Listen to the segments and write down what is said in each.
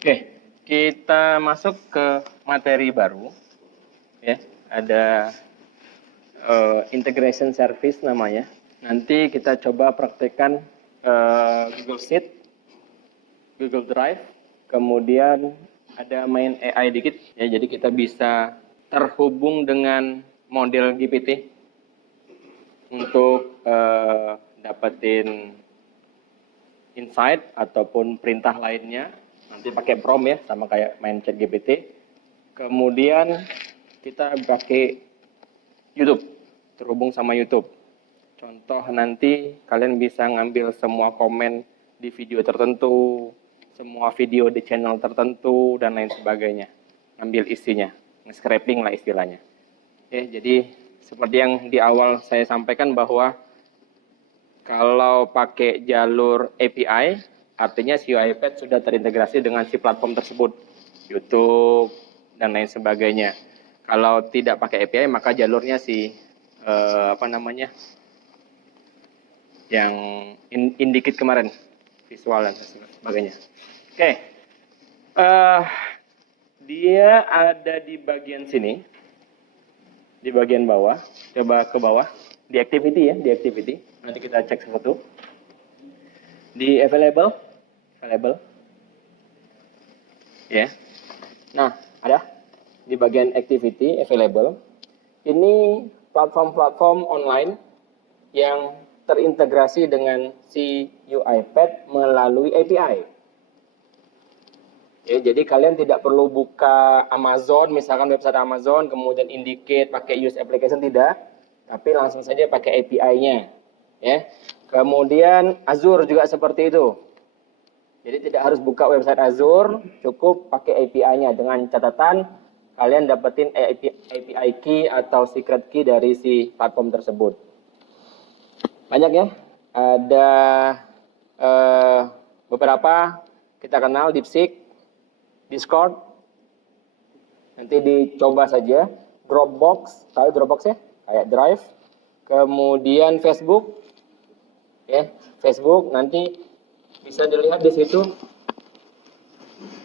Oke, kita masuk ke materi baru. Ya, ada integration service namanya. Nanti kita coba praktekkan Google Sheet, Google Drive, kemudian ada main AI dikit. Ya, jadi kita bisa terhubung dengan model GPT untuk dapetin insight ataupun perintah lainnya. Nanti pakai prompt ya, sama kayak main chat GPT. Kemudian kita pakai YouTube, terhubung sama YouTube. Contoh nanti kalian bisa ngambil semua komen di video tertentu, semua video di channel tertentu, dan lain sebagainya. Ambil isinya, scraping lah istilahnya. Jadi seperti yang di awal saya sampaikan bahwa kalau pakai jalur API, artinya si UiPath sudah terintegrasi dengan si platform tersebut, YouTube dan lain sebagainya. Kalau tidak pakai API, maka jalurnya si yang indicate kemarin, visual dan sebagainya. Oke, dia ada di bagian sini, di bagian bawah. Coba ke bawah, di activity ya, di activity. Nanti kita cek satu. Di available, ya. Nah, ada di bagian activity available. Ini platform-platform online yang terintegrasi dengan si UiPath melalui API. Ya, jadi kalian tidak perlu buka Amazon, misalkan website Amazon, kemudian indicate pakai use application, tidak, tapi langsung saja pakai API-nya. Ya. Kemudian Azure juga seperti itu. Jadi tidak harus buka website Azure, cukup pakai API-nya, dengan catatan kalian dapetin API key atau secret key dari si platform tersebut. Banyak ya, ada beberapa kita kenal, DeepSeek, Discord, nanti dicoba saja. Dropbox, tahu Dropbox ya, kayak Drive. Kemudian Facebook, ya, Facebook nanti bisa dilihat di situ,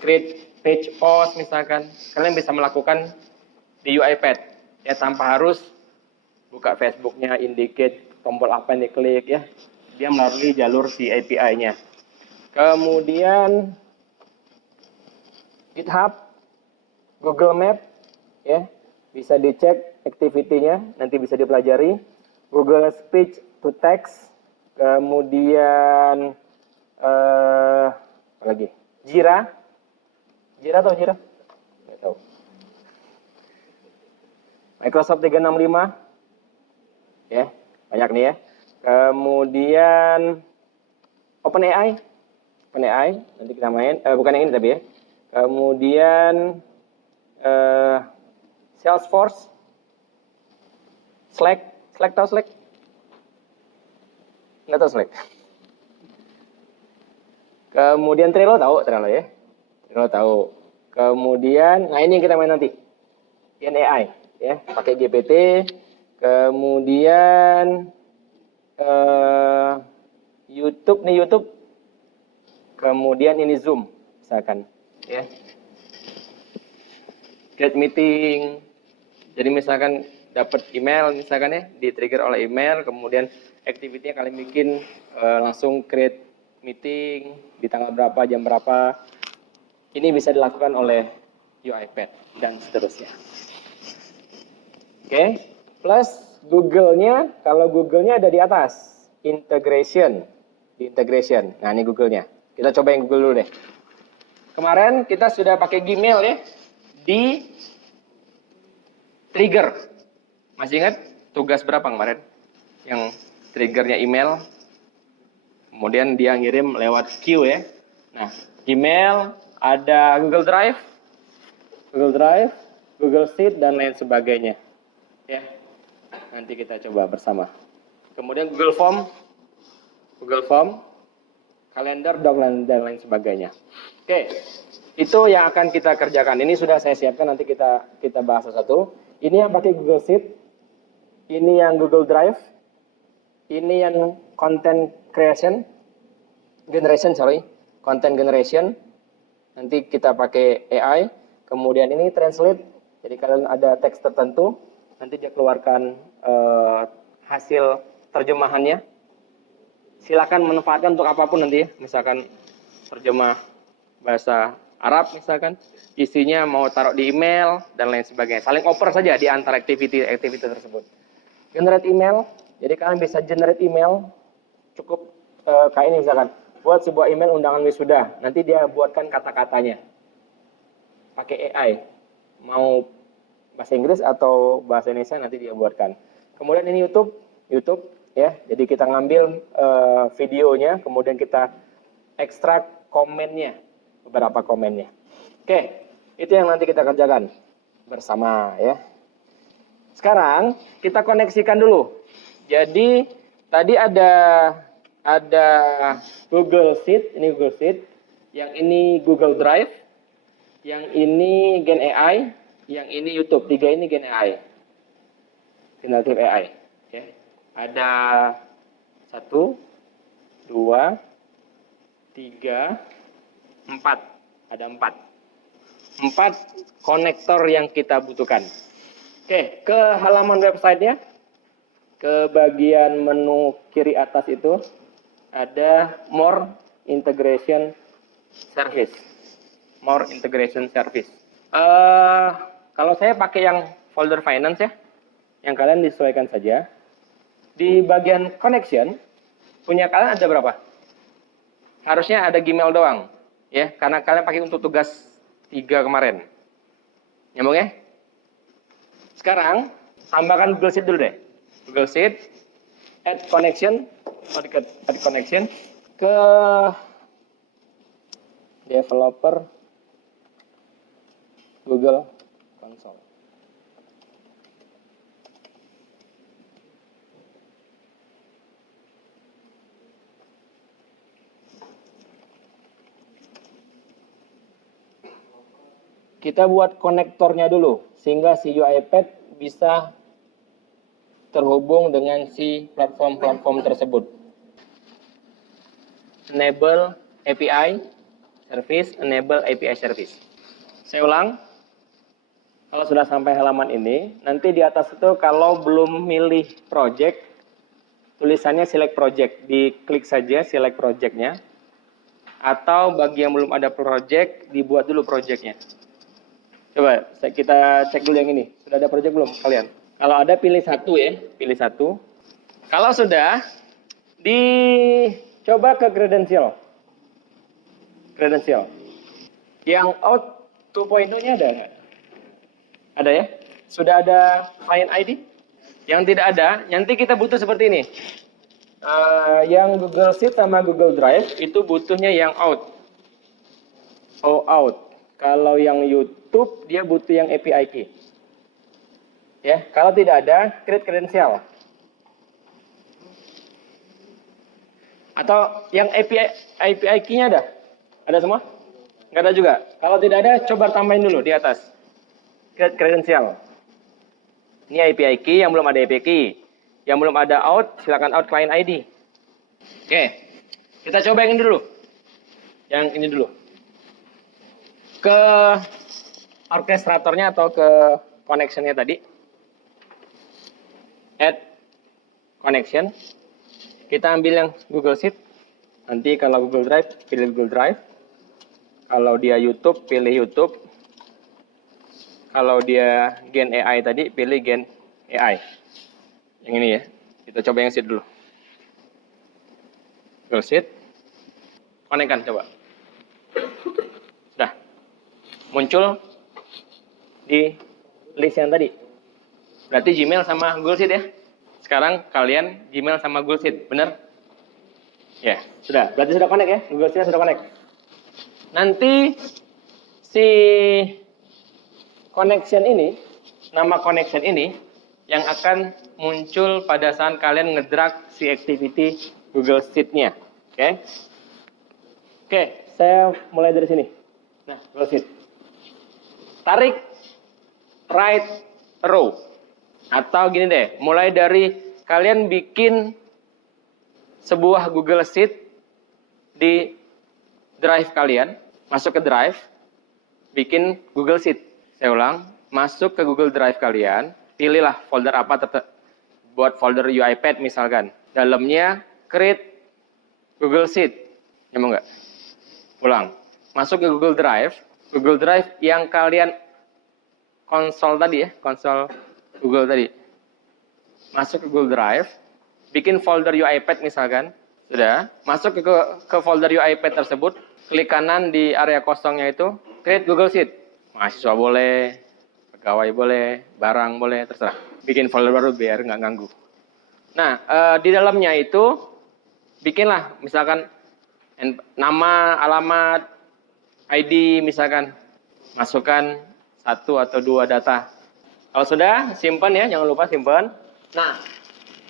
create page post misalkan, kalian bisa melakukan di UiPath ya, tanpa harus buka Facebooknya, indicate tombol apa yang diklik ya, dia melalui jalur si API-nya. Kemudian GitHub, Google Map ya, bisa dicek activity-nya, nanti bisa dipelajari. Google Speech to Text, kemudian apa lagi? Jira atau Jira? Nggak tahu. Microsoft 365, ya, banyak nih ya. Kemudian OpenAI, nanti kita main, bukan yang ini tapi ya. Kemudian Salesforce, Slack tahu Slack? Nggak tahu Slack. Kemudian Trello tahu, ya. Trello tahu. Kemudian, nah ini yang kita main nanti. AI ya, pakai GPT. Kemudian YouTube nih, YouTube. Kemudian ini Zoom misalkan ya. Create meeting. Jadi misalkan dapat email misalkan ya, di-trigger oleh email, kemudian activity-nya kalian bikin langsung create meeting di tanggal berapa, jam berapa. Ini bisa dilakukan oleh UiPath dan seterusnya. Oke, plus Google-nya, kalau Google-nya ada di atas, integration. Nah, ini Google-nya. Kita coba yang Google dulu deh. Kemarin kita sudah pakai Gmail ya, di trigger. Masih ingat tugas berapa kemarin? Yang triggernya email, kemudian dia ngirim lewat queue ya. Nah, email, ada Google Drive, Google Sheet, dan lain sebagainya. Ya, nanti kita coba bersama. Kemudian Google Form, kalender, dan lain sebagainya. Oke, itu yang akan kita kerjakan. Ini sudah saya siapkan, nanti kita bahas satu. Ini yang pakai Google Sheet, ini yang Google Drive, ini yang content generation, Nanti kita pakai AI, kemudian ini translate. Jadi kalian ada teks tertentu, nanti dia keluarkan hasil terjemahannya. Silakan manfaatkan untuk apapun nanti ya. Misalkan terjemah bahasa Arab misalkan, isinya mau taruh di email dan lain sebagainya. Saling oper saja di antara activity tersebut. Generate email, jadi kalian bisa generate email cukup kayak ini misalkan. Buat sebuah email undangan wisuda, nanti dia buatkan kata-katanya. Pakai AI. Mau bahasa Inggris atau bahasa Indonesia nanti dia buatkan. Kemudian ini YouTube ya. Jadi kita ngambil videonya, kemudian kita ekstrak komennya, beberapa komennya. Oke, itu yang nanti kita kerjakan bersama ya. Sekarang kita koneksikan dulu. Jadi tadi ada Google Sheet, ini Google Sheet, yang ini Google Drive, yang ini Gen AI, yang ini YouTube. 3 ini Gen AI, generative AI. Oke. Ada 1, 2, 3, 4. Ada 4 konektor yang kita butuhkan. Oke, ke halaman websitenya, ke bagian menu kiri atas itu ada More Integration Service. More Integration Service. Kalau saya pakai yang folder finance ya, yang kalian disesuaikan saja. Di bagian connection, punya kalian ada berapa? Harusnya ada Gmail doang, ya, karena kalian pakai untuk tugas 3 kemarin. Nyambung ya? Sekarang tambahkan Google Sheet dulu deh. Google Sheet, add connection ke developer Google Console. Kita buat konektornya dulu, sehingga si UiPath bisa terhubung dengan si platform-platform tersebut. Enable API service, enable API service. Saya ulang, kalau sudah sampai halaman ini, nanti di atas itu kalau belum milih project, tulisannya select project, diklik saja select projectnya, atau bagi yang belum ada project, dibuat dulu projectnya. Coba kita cek dulu yang ini. Sudah ada project belum kalian? Kalau ada pilih satu ya, pilih satu. Kalau sudah, dicoba ke credential. Yang out 2.0-nya ada? Ada ya? Sudah ada client ID? Yang tidak ada, nanti kita butuh seperti ini. Yang Google Sheet sama Google Drive itu butuhnya yang out. Out. Kalau yang YouTube dia butuh yang API key. Ya, kalau tidak ada create credential. Atau yang API key-nya ada? Ada semua? Enggak ada juga. Kalau tidak ada coba tambahin dulu di atas. Create credential. Ini API key, yang belum ada API key. Yang belum ada out, silakan out client ID. Oke. Kita coba yang ini dulu. Yang ini dulu. Ke orkestratornya atau ke connection-nya tadi. Add connection. Kita ambil yang Google Sheet. Nanti kalau Google Drive, pilih Google Drive. Kalau dia YouTube, pilih YouTube. Kalau dia Gen AI tadi, pilih Gen AI. Yang ini ya. Kita coba yang Sheet dulu. Google Sheet. Konekkan coba. Sudah. Muncul di list yang tadi. Berarti Gmail sama Google Sheet ya. Sekarang kalian Gmail sama Google Sheet, benar? Ya, sudah. Berarti sudah connect ya. Google Sheet sudah connect. Nanti si connection ini, nama connection ini yang akan muncul pada saat kalian ngedrag si activity Google Sheet-nya. Oke. Oke, saya mulai dari sini. Nah, Google Sheet. Tarik right row. Atau gini deh, mulai dari kalian bikin sebuah Google Sheet di drive kalian, masuk ke Drive, bikin Google Sheet. Saya ulang, masuk ke Google Drive kalian, pilihlah folder apa buat folder UiPath misalkan. Dalamnya create Google Sheet. Ya mau nggak? Ulang. Masuk ke Google Drive yang kalian konsol tadi ya, konsol Google tadi. Masuk ke Google Drive, bikin folder UiPath misalkan. Sudah, masuk ke folder UiPath tersebut, klik kanan di area kosongnya itu, create Google Sheet. Mahasiswa boleh, pegawai boleh, barang boleh, terserah. Bikin folder baru biar nggak ganggu. Nah, di dalamnya itu, bikinlah misalkan nama, alamat, ID misalkan. Masukkan 1 atau 2 data. Kalau sudah, simpan ya, jangan lupa simpan. Nah,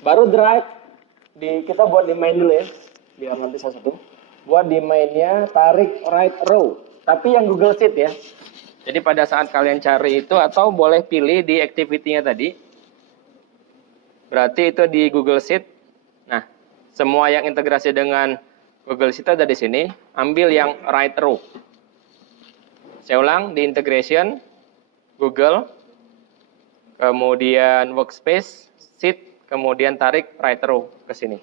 baru Drive, kita buat di main dulu ya, biar nanti satu. Buat di mainnya, tarik right row. Tapi yang Google Sheet ya. Jadi pada saat kalian cari itu, atau boleh pilih di activity-nya tadi. Berarti itu di Google Sheet. Nah, semua yang integrasi dengan Google Sheet ada di sini. Ambil yang right row. Saya ulang, di integration, Google, kemudian workspace, sheet, kemudian tarik right row ke sini.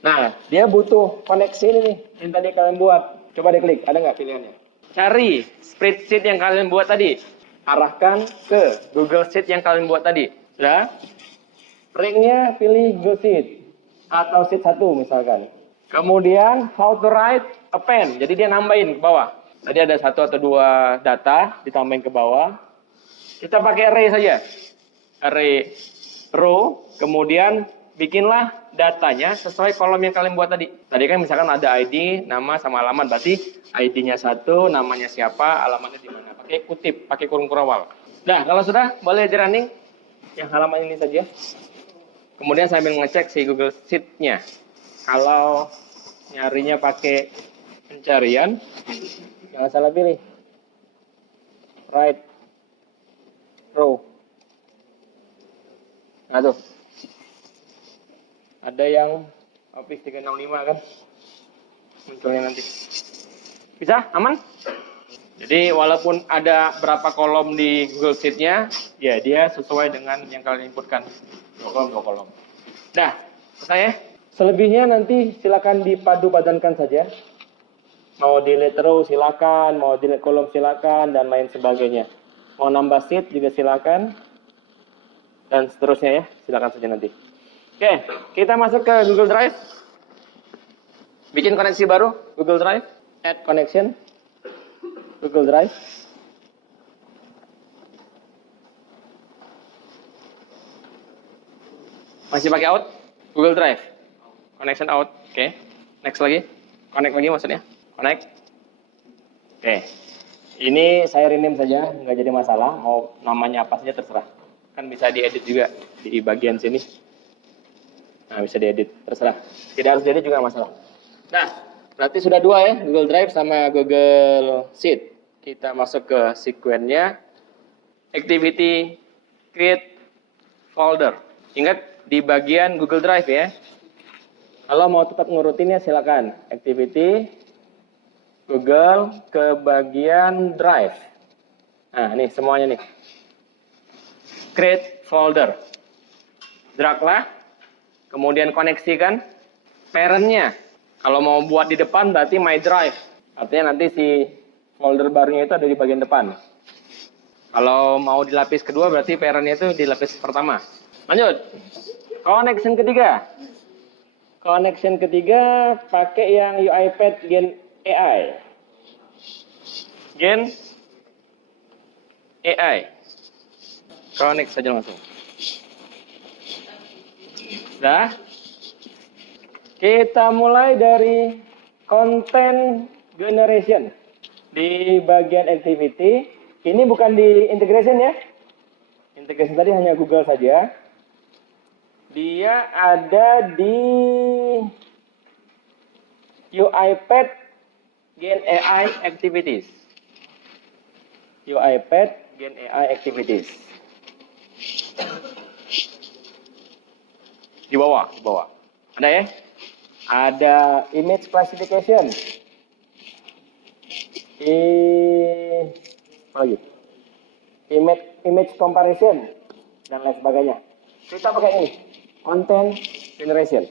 Nah, dia butuh koneksi ini nih, yang tadi kalian buat. Coba diklik, ada nggak pilihannya? Cari spreadsheet yang kalian buat tadi. Arahkan ke Google Sheet yang kalian buat tadi. Sudah? Ringnya pilih Google Sheet. Atau Sheet 1 misalkan. Kemudian, how to write a pen. Jadi dia nambahin ke bawah. Tadi ada 1 atau 2 data, ditambahin ke bawah. Kita pakai array saja. Array row, kemudian bikinlah datanya sesuai kolom yang kalian buat tadi. Tadi kan misalkan ada ID, nama sama alamat, berarti ID-nya 1, namanya siapa, alamatnya di mana. Pakai kutip, pakai kurung kurawal. Nah, kalau sudah, boleh di running yang halaman ini saja. Kemudian sambil ngecek si Google Sheet-nya. Kalau nyarinya pakai pencarian, jangan salah pilih. Right row. Nah tuh. Ada yang Office 365 kan? Munculnya nanti. Bisa? Aman? Jadi walaupun ada berapa kolom di Google Sheet-nya, ya dia sesuai dengan yang kalian inputkan. 2 kolom. Nah, selesai. Selebihnya nanti silakan dipadu padankan saja. Mau delete row silakan, mau delete kolom silakan, dan lain sebagainya. Mau nambah sheet juga silakan. Dan seterusnya ya, silakan saja nanti. Oke, kita masuk ke Google Drive. Bikin koneksi baru, Google Drive. Add connection, Google Drive. Masih pakai out? Google Drive. Connection out. Oke. Next lagi. Connect lagi maksudnya. Connect. Oke. Ini saya rename saja, nggak jadi masalah. Mau namanya apa saja terserah. Kan bisa diedit juga di bagian sini. Nah, bisa diedit, terserah. Tidak harus diedit juga masalah. Nah, berarti sudah 2 ya, Google Drive sama Google Sheet. Kita masuk ke sequence-nya. Activity, create folder. Ingat, di bagian Google Drive ya. Kalau mau tetap ngurutinnya silakan. Activity, Google, ke bagian Drive. Nah, ini semuanya nih. Create folder. Drag-lah. Kemudian koneksikan parent-nya. Kalau mau buat di depan berarti My Drive. Artinya nanti si folder barunya itu ada di bagian depan. Kalau mau di lapis kedua berarti parent-nya itu di lapis pertama. Lanjut. Connection ketiga. Connection ketiga pakai yang UiPath Gen AI. Gen AI. Connect saja langsung. Nah, kita mulai dari content generation. Di bagian activity, ini bukan di integration ya. Integration tadi hanya Google saja. Dia ada di UiPath Gen AI Activities. UiPath Gen AI Activities. Di bawah. Ada ya? Ada image classification. apa lagi? Image comparison dan lain sebagainya. Kita pakai ini, content generation.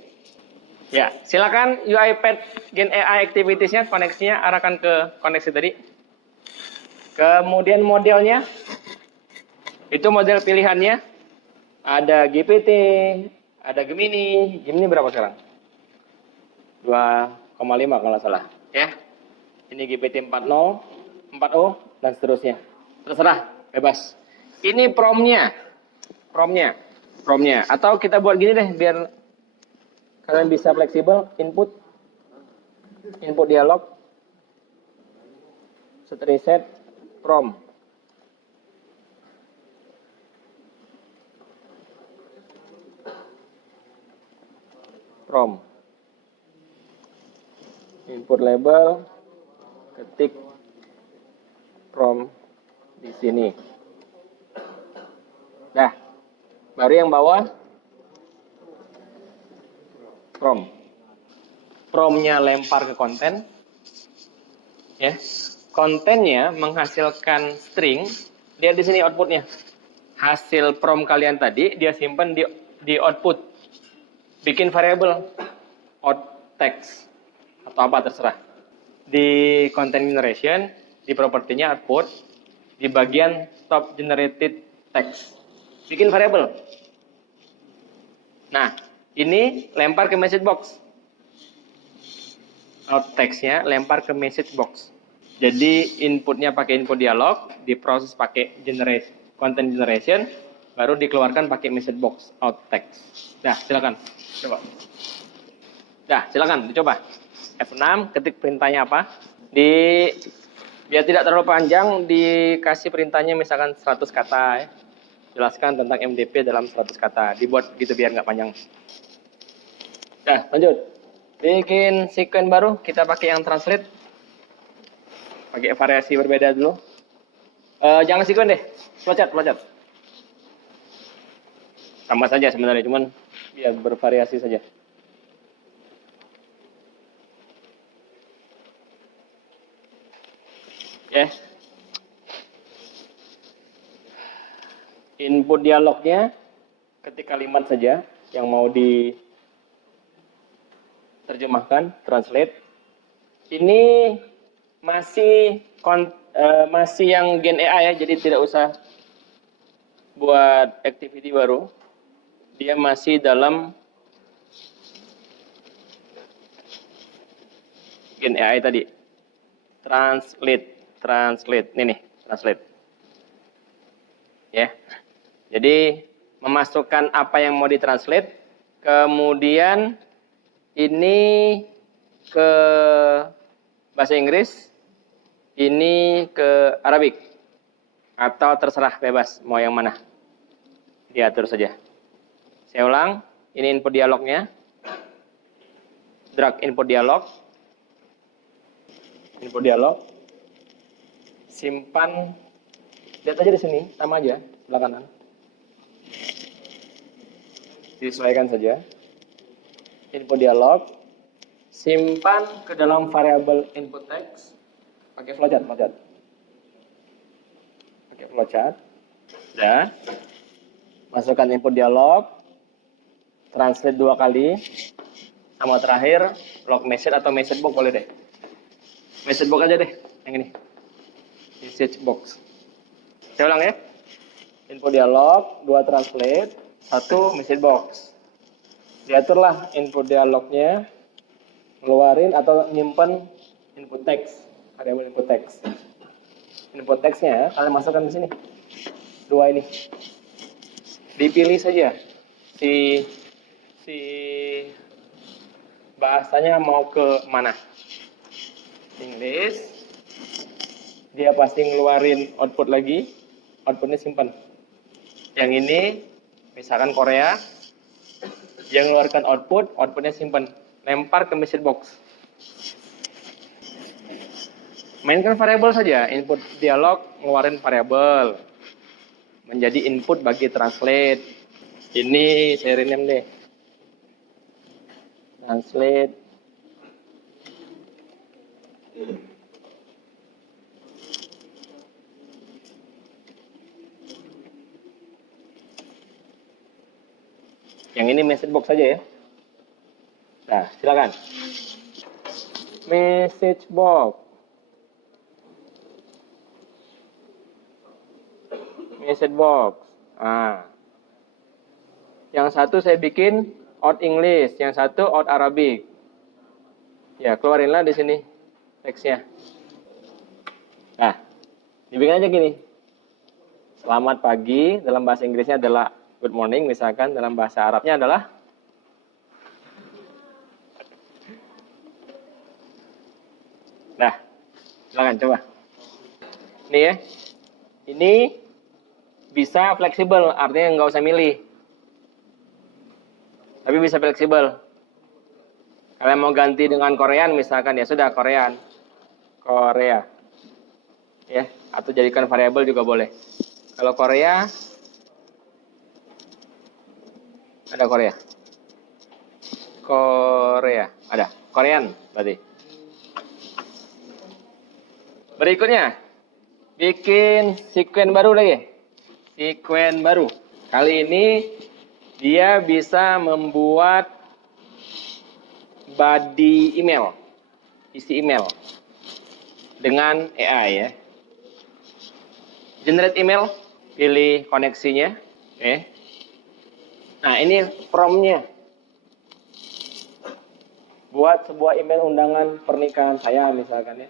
Ya, silakan UiPath Gen AI Activities-nya, koneksinya arahkan ke koneksi tadi. Kemudian modelnya, itu model pilihannya. Ada GPT, ada Gemini. Gemini berapa sekarang? 2,5 kalau salah. Ya, ini GPT 4.0, 4.0, dan seterusnya. Terserah, bebas. Ini promnya. Atau kita buat gini deh, biar kalian bisa fleksibel. Input dialog, set reset, prompt. Input label, ketik prompt di sini. Nah, baru yang bawah prompt. Promptnya lempar ke konten. Ya, kontennya menghasilkan string. Lihat di sini outputnya. Hasil prompt kalian tadi dia simpan di output. Bikin variable out text atau apa terserah. Di content generation, di propertinya output, di bagian stop generated text. Bikin variable. Nah, ini lempar ke message box. Out text-nya lempar ke message box. Jadi inputnya pakai input dialog, diproses pakai content generation, baru dikeluarkan pakai message box out text. Nah, silakan. Coba. Nah, silakan dicoba. F6, ketik perintahnya apa? Biar tidak terlalu panjang, dikasih perintahnya misalkan 100 kata ya. Jelaskan tentang MDP dalam 100 kata. Dibuat gitu biar nggak panjang. Nah, lanjut. Bikin sequence baru, kita pakai yang translate. Pakai variasi berbeda dulu. Jangan sequence deh, pelocet. Sama saja sebenarnya, cuman biar bervariasi saja. Ya. Input dialognya ketik kalimat saja yang mau diterjemahkan, translate. Ini masih yang Gen AI ya, jadi tidak usah buat activity baru. Dia masih dalam Gen AI tadi. Translate. Ini nih, translate. Ya. Jadi memasukkan apa yang mau ditranslate, kemudian ini ke bahasa Inggris, ini ke Arabik, atau terserah bebas mau yang mana, diatur saja. Saya ulang, ini input dialognya, drag input dialog, simpan, lihat aja di sini, sama aja, sebelah kanan. Disesuaikan saja. Input dialog, simpan ke dalam variabel input text, pakai flowchart. Dan masukkan input dialog, translate 2 kali, sama terakhir log message atau message box boleh deh. Message box aja deh, yang ini. Message box. Saya ulang ya. Input dialog, 2 translate, 1 message box. Diaturlah input dialognya, ngeluarin atau nyimpan input text, variabel input text. Input textnya kalian masukkan di sini. 2 ini. Dipilih saja si bahasanya mau ke mana. English. Dia pasti ngeluarin output lagi. Outputnya simpan. Yang ini misalkan Korea. Yang ngeluarkan outputnya simpan. Lempar ke message box. Mainkan variabel saja. Input dialog ngeluarin variabel. Menjadi input bagi translate. Ini saya rename deh. Translate. Yang ini message box saja ya. Nah, silakan. Message box. Message box. Nah. Yang satu saya bikin out English, yang satu out Arabic. Ya, keluarinlah di sini teksnya. Nah, dibikin aja gini. Selamat pagi, dalam bahasa Inggrisnya adalah good morning, misalkan dalam bahasa Arabnya adalah nah, silakan coba. Nih ya. Ini bisa fleksibel, artinya nggak usah milih. Tapi bisa fleksibel. Kalian mau ganti dengan Korean misalkan, ya sudah Korean. Korea. Ya, atau jadikan variabel juga boleh. Kalau Korea, ada Korea. Korea, ada. Korean berarti. Berikutnya, bikin sekuen baru lagi. Sekuen baru. Kali ini dia bisa membuat body email. Isi email. Dengan AI ya. Generate email. Pilih koneksinya. Oke. Nah, ini prompt-nya. Buat sebuah email undangan pernikahan saya misalkan ya.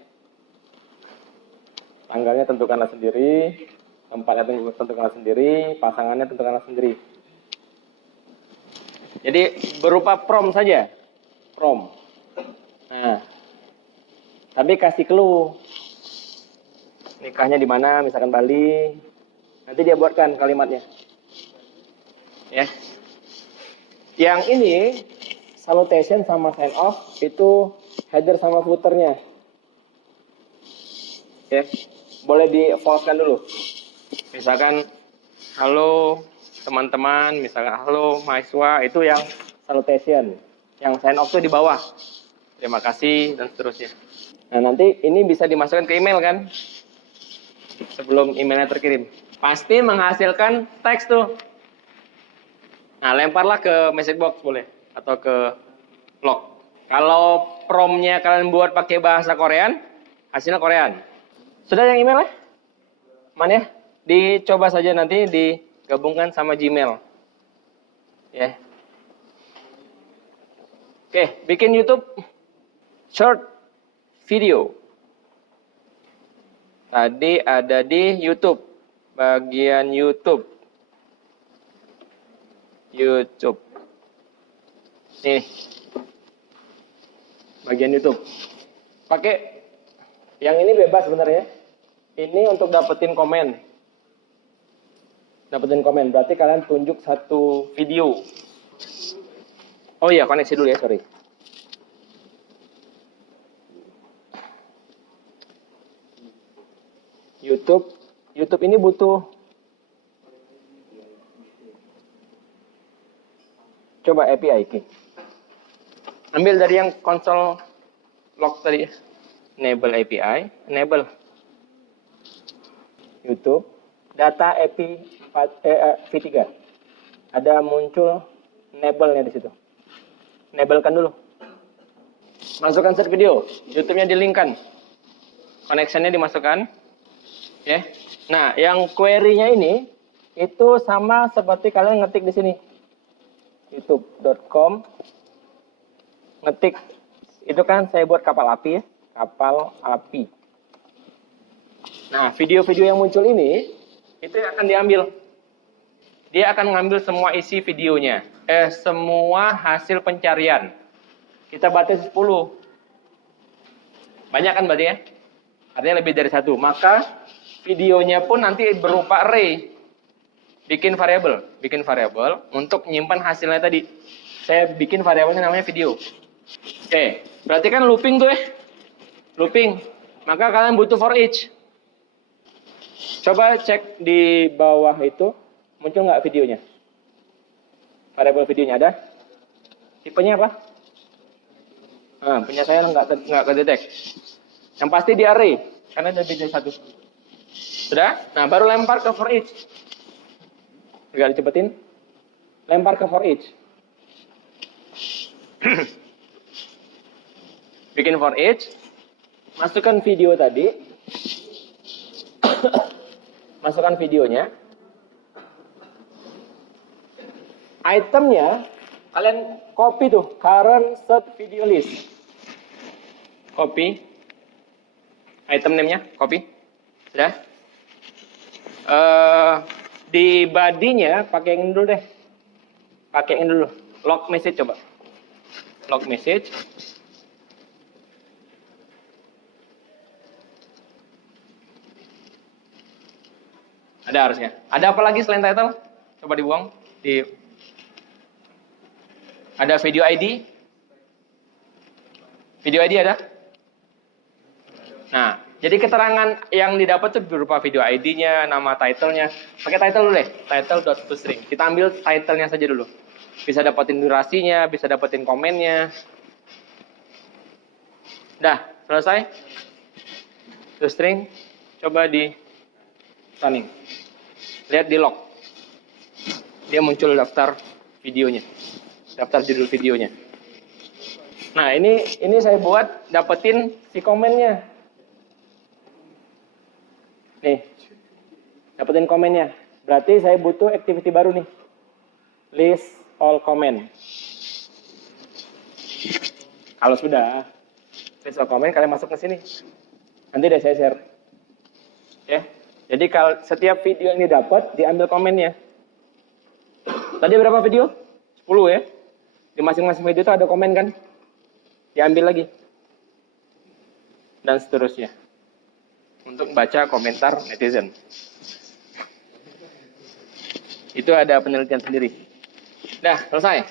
Tanggalnya tentukanlah sendiri, tempatnya tentukanlah sendiri, pasangannya tentukanlah sendiri. Jadi berupa prompt saja. Prompt. Nah. Tapi kasih clue. Nikahnya di mana, misalkan Bali. Nanti dia buatkan kalimatnya. Ya. Yang ini salutation sama sign off itu header sama footernya. Ya. Boleh di-false-kan dulu. Misalkan halo teman-teman, misalkan halo mahasiswa, itu yang salutation. Yang sign off itu di bawah. Terima kasih dan seterusnya. Nah, nanti ini bisa dimasukkan ke email kan? Sebelum emailnya terkirim. Pasti menghasilkan teks tuh. Nah, lemparlah ke message box boleh. Atau ke log. Kalau prompt-nya kalian buat pakai bahasa Korean, hasilnya Korean. Sudah yang email ya? Mana ya? Dicoba saja nanti digabungkan sama Gmail. Ya. Oke, bikin YouTube short video. Tadi ada di YouTube. Bagian YouTube. YouTube. Nih. Bagian YouTube. Pakai yang ini bebas sebenarnya. Ini untuk dapetin komen. Dapetin komen. Berarti kalian tunjuk satu video. Oh iya, koneksi dulu ya, sorry. YouTube ini butuh. Coba API ini. Ambil dari yang konsol log tadi. Enable API, enable YouTube, data API v3. Ada muncul enable-nya di situ. Enablekan dulu. Masukkan set video, YouTube-nya di-link-kan. Connection-nya dimasukkan. Ya. Nah, yang query-nya ini itu sama seperti kalian ngetik di sini. youtube.com ngetik itu kan saya buat kapal api ya, kapal api. Nah, video-video yang muncul ini itu akan diambil. Dia akan mengambil semua isi videonya, semua hasil pencarian. Kita batasi 10. Banyak kan berarti ya? Artinya lebih dari satu. Maka videonya pun nanti berupa array. Bikin variabel untuk menyimpan hasilnya tadi. Saya bikin variabelnya namanya video. Oke, berarti kan looping tuh ya. Looping. Maka kalian butuh for each. Coba cek di bawah itu, muncul nggak videonya? Variabel videonya ada? Tipenya apa? Nah, punya saya nggak kedetek. Yang pasti di array, karena ada beda satu. Sudah? Nah, baru lempar ke for each. Agak dicepetin. Lempar ke for each. Bikin for each. Masukkan video tadi. Masukkan videonya. Itemnya, kalian copy tuh, current search video list. Copy. Item name-nya, copy. Sudah. Di body-nya, pakai yang dulu deh. Pakai yang dulu. Log message coba. Log message. Ada harusnya. Ada apa lagi selain title? Coba dibuang. Ada video ID. Video ID ada? Nah, jadi keterangan yang didapat itu berupa video ID-nya, nama title-nya. Pakai title dulu deh. Title.toString. Kita ambil title-nya saja dulu. Bisa dapetin durasinya, bisa dapetin komennya. Udah, selesai? ToString. Coba di running. Lihat di log. Dia muncul daftar videonya. Daftar judul videonya. Nah, ini saya buat dapetin si komennya. Nih. Dapetin komennya. Berarti saya butuh activity baru nih. List all comment. Kalau sudah list all comment, kalian masuk ke sini. Nanti deh saya share. Ya. Jadi kalau setiap video yang didapat, diambil komennya. Tadi berapa video? 10 ya. Di masing-masing video itu ada komen kan? Diambil lagi. Dan seterusnya. Untuk baca komentar netizen. Itu ada penelitian sendiri. Nah, selesai.